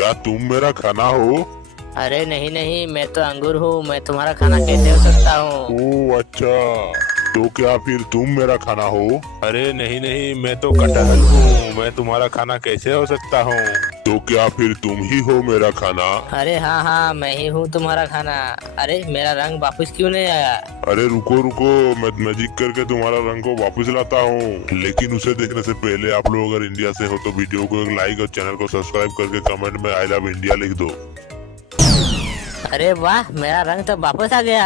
क्या तुम मेरा खाना हो? अरे नहीं नहीं, मैं तो अंगूर हूँ। मैं तुम्हारा खाना कैसे हो सकता हूँ? ओह अच्छा, तो क्या फिर तुम मेरा खाना हो? अरे नहीं नहीं, मैं तो कटहल हूँ। मैं तुम्हारा खाना कैसे हो सकता हूँ? तो क्या फिर तुम ही हो मेरा खाना? अरे हाँ हाँ, मैं ही हूँ तुम्हारा खाना। अरे मेरा रंग वापस क्यों नहीं आया? अरे रुको रुको, मैं मैजिक करके तुम्हारा रंग को वापस लाता हूँ। लेकिन उसे देखने से पहले आप लोग अगर इंडिया से हो तो वीडियो को एक लाइक और चैनल को सब्सक्राइब करके कमेंट में आई लव इंडिया लिख दो। अरे वाह, मेरा रंग तो वापस आ गया।